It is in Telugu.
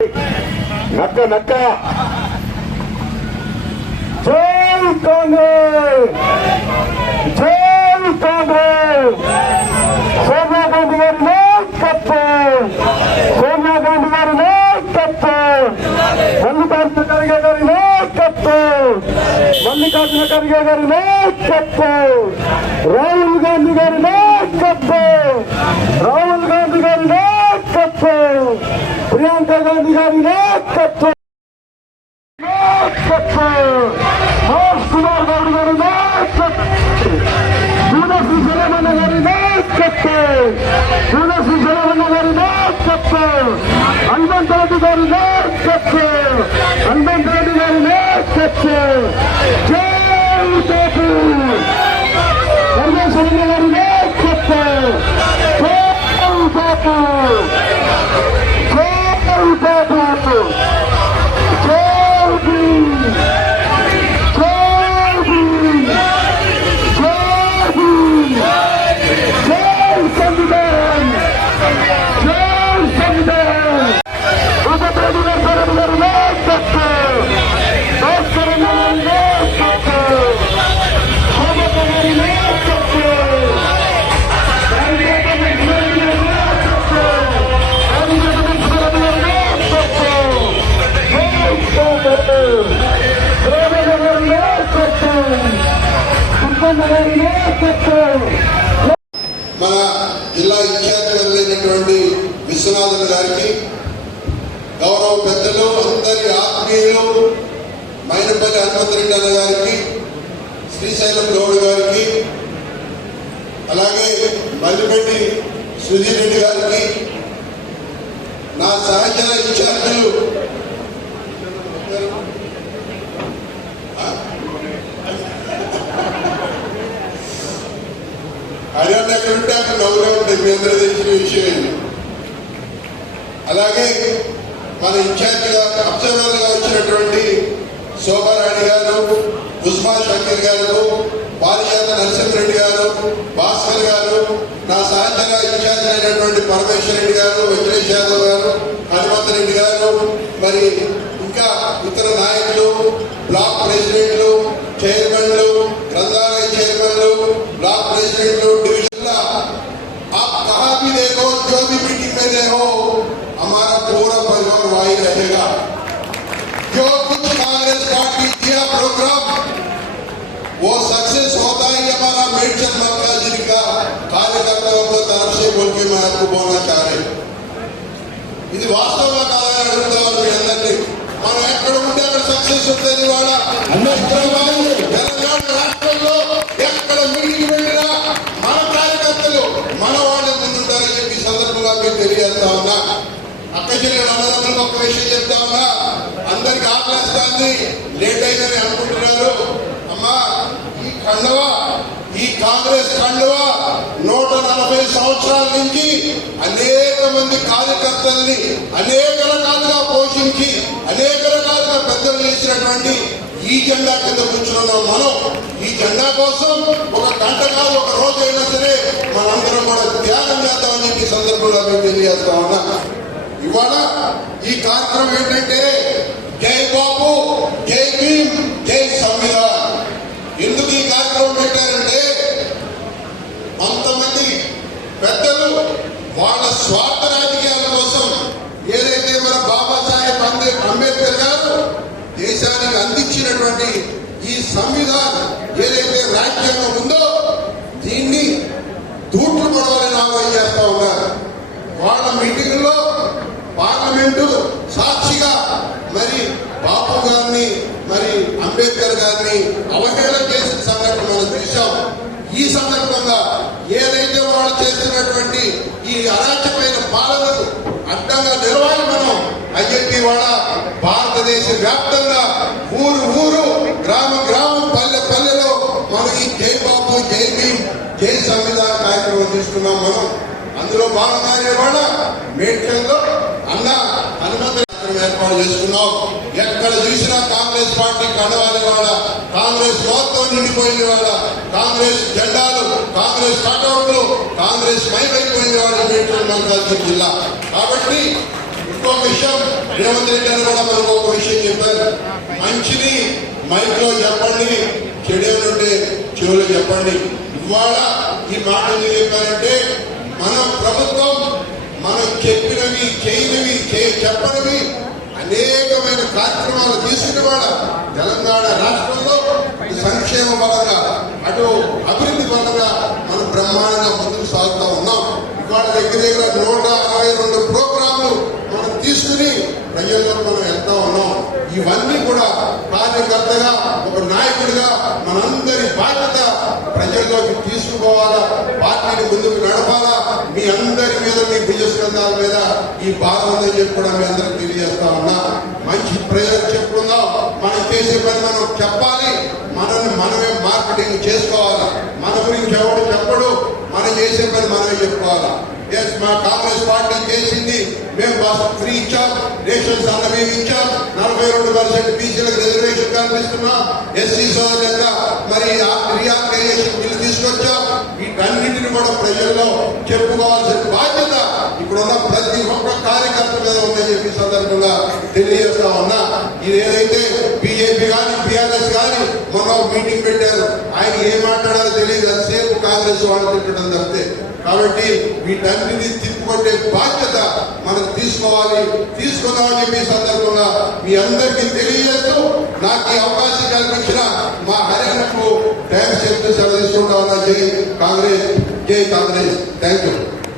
நக்க நக்க. ஜெய் காங்கிரஸ். ஜெய் காங்கிரஸ். சோனியா காந்தி காரு நாய் தப்பு சோனியா காந்தி காரு நாய் தப்பு மல்லிகார்ஜுன கர்கே காரு நாய் தப்பு மல்லிகார்ஜுன கர்கே காரு தப்பு ராகுல் காந்தி காரு యూనస్ జలమన్న గారి నాయకత్వం యూనస్ జలమన్న గారి నాయకత్వం హనుమంత్ రెడ్డి గారి నాయకత్వం హనుమంత్ రెడ్డి గారి నాయకత్వం జై బాబు పరమేశ్వరన్న గారి నాయకత్వం జై బాబు జై బాబు మన జిల్లా ఇన్ఛార్జ్ వెళ్ళినటువంటి విశ్వనాథన్ గారికి గౌరవ పెద్దలు అందరి ఆత్మీయులు మైనపల్లి హనుమంతరెడ్డి అన్న గారికి శ్రీశైలం గౌడ్ గారికి అలాగే మల్లిపెట్టి సుధీర్ రెడ్డి గారికి నా సహచర ఇన్ఛార్జీలు నాకు ఎక్కడ ఉంటే ఉంటుంది మీ అందరూ తెలిసిన విషయం అలాగే మన ఇన్ఛార్జిగా అబ్జర్వర్గా వచ్చినటువంటి శోభారాణి గారు ఉస్మా శంకర్ గారు పారిజాత నరసింహరెడ్డి గారు భాస్కర్ గారు నా సహజంగా ఇన్ఛార్జ్ అయినటువంటి పరమేశ్వర రెడ్డి గారు వెంకటేష్ యాదవ్ గారు హనుమంత్ రెడ్డి గారు మరి ఇంకా ఇతర నాయకులు బ్లాక్ ప్రెసిడెంట్లు చైర్మన్లు గ్రంథాలయ చైర్మన్లు బ్లాక్ ప్రెసిడెంట్లు డివిజన్ आप कहा भी देखो जो भी मीटिंग में देखो हमारा पूरा परिवार वही रहेगा जो कुछ कांग्रेस पार्टी दिया प्रोग्राम वो सक्सेस होता है ये हमारा मेडचंद मल्लिकार्जुन का कार्यकर्ताओं की तरफ से बोल के मैं आपको बोलना चाह रही हूं। ఇది వాస్తవంగా కాదని అడుగుతాను మీ అందరినీ మనం ఎక్కడ ఉంటే అక్కడ సక్సెస్ ఉంటుంది వాళ్ళ తెలంగాణ రాష్ట్రంలో ఎక్కడ మీటింగ్ పెట్టినా అన్నదమ్ములకు ఒక విషయం చెప్తా ఉన్నా. అందరికి ఆకలిస్తాంది. లేట్ అయిందని అనుకుంటున్నారు. అమ్మా ఈ కండవ ఈ కాంగ్రెస్ కండవ నూట నలభై సంవత్సరాల నుంచి అనేక మంది కార్యకర్తల్ని అనేక రకాలుగా పోషించి అనేక రకాలుగా పెద్దలు చేసినటువంటి ఈ జెండా కింద కూర్చున్నాం మనం. ఈ జెండా కోసం ఒక గంట కాదు ఒక రోజు అయినా సరే మనందరం కూడా త్యాగం చేద్దామని చెప్పి ఈ సందర్భంగా మేము తెలియజేస్తా ఉన్నా. ఇవాళ ఈ కార్యక్రమం ఏంటంటే జై బాబు జై భీమ్ జై సంవిధాన్. ఎందుకు ఈ కార్యక్రమం పెట్టారంటే కొంతమంది పెద్దలు వాళ్ళ స్వార్థ రాజకీయాల కోసం ఏదైతే మన బాబాసాహెబ్ అంబే అంబేద్కర్ గారు దేశానికి అందించినటువంటి ఈ సంవిధానం ఏదైతే రాజ్యాంగం ఉందో దీన్ని తూట్లు పడవాలి ఆహ్వానం చేస్తా ఉన్నారు వాళ్ళ మీటింగ్లో పార్లమెంటు సాక్షిగా మరి బాపు గారిని మరి అంబేద్కర్ గారిని అవహేళన చేసిన సంఘటన మనం చూశాం ఈ సందర్భంగా ఏదైతే వాళ్ళు చేస్తున్నటువంటి ఈ అరాచకమైన పాలనను అడ్డంగా నిలవాలి మనం అని వాళ్ళ భారతదేశ వ్యాప్తంగా ఊరు ఊరు గ్రామ గ్రామం పల్లె పల్లెలో మనం ఈ జై బాబు జై భీమ్ జై సంవిధాన కార్యక్రమం తీసుకున్నాం మనం. అందులో భాగంగా ఇవాళ మేడ్చల్లో అన్న హనుమంత ఏర్పాటు చేసుకున్నాం. ఎక్కడ చూసినా కాంగ్రెస్ పార్టీ కండవాలి వాళ్ళ కాంగ్రెస్ మొత్తం నిండిపోయింది వాళ్ళ కాంగ్రెస్ జెండాలు కాంగ్రెస్ కటౌట్లు కాంగ్రెస్ మైకైపోయింది వాళ్ళ మేడ్చల్ మల్కాజ్గిరి జిల్లా. కాబట్టి ఇంకో విషయం రేవంత్ రెడ్డి గారు కూడా మనకు ఒక విషయం చెప్పారు. మంచిని మైక్లో చెప్పండి చెడేమంటే చెవులు చెప్పండి. ఇవాళ ఈ మాట ఎందుకు చెప్పారంటే మన ప్రభుత్వం మనం చెప్పినవి చేయనివి చెప్పనివి అనేకమైన కార్యక్రమాలు తీసుకుని వాళ్ళ తెలంగాణ రాష్ట్రంలో సంక్షేమ పరంగా అటు అభివృద్ధి పరంగా మనం బ్రహ్మాండంగా ముందుకు సాగుతూ ఉన్నాం. ఇవాళ దగ్గర దగ్గర నూట అరవై రెండు ప్రోగ్రాంలు మనం తీసుకుని ప్రజల్లో మనం వెళ్తా ఉన్నాం. ఇవన్నీ కూడా కార్యకర్తగా ఒక నాయకుడిగా మనందరి బాధ్యత ప్రజల్లోకి తీసుకోవాలా పార్టీని ముందుకు నడపాలా? మీ అందరి మీద మీ భుజస్కంధాల మీద ఈ బాధ ఉందని చెప్పి కూడా మీ అందరికి తెలియజేస్తా ఉన్నా. మంచి ప్రజలకు చెప్పుకుందాం. చేసే పని మనం చెప్పాలి. మనల్ని మనమే మార్కెటింగ్ చేసుకోవాలా. మన గురించి ఎవడు చెప్పడు. మనం చేసే పని మనమే చెప్పుకోవాలా. ఎస్ మా కాంగ్రెస్ పార్టీ చేసింది. మేము బస్ ఫ్రీ ఇచ్చాం. రేషన్స్ అన్న మేము ఇచ్చాం. నలభై రెండు పర్సెంట్ బీసీలకు రిజర్వేషన్ కల్పిస్తున్నాం. ఎస్సీ సోదరులంతా మరి రియాక్టైజేషన్ బిల్లు తీసుకొచ్చాం. వీటన్నింటిని కూడా ప్రజల్లో చెప్పుకోవాల్సిన బాధ్యత ఇప్పుడున్న ప్రతి ఒక్క కార్యకర్త మీద ఉందని చెప్పి సందర్భంగా తెలియజేస్తా ఉన్నా. ఇది ఏదైతే మొన్న ఒక మీటింగ్ పెట్టారు. ఆయన ఏం మాట్లాడాలో తెలియదు. అంతసేపు కాంగ్రెస్ వాళ్ళు తిట్టడం తప్పితే. కాబట్టి వీటన్నిటిని తిప్పుకొట్టే బాధ్యత మనం తీసుకోవాలి. తీసుకుందామని మీ సందర్భంగా మీ అందరికీ తెలియజేస్తూ నాకు ఈ అవకాశం కల్పించిన మా హర్యానాకు థ్యాంక్స్ చెప్తూ సెలవు తీసుకుంటామన్నా జై కాంగ్రెస్. జై కాంగ్రెస్. Thank you.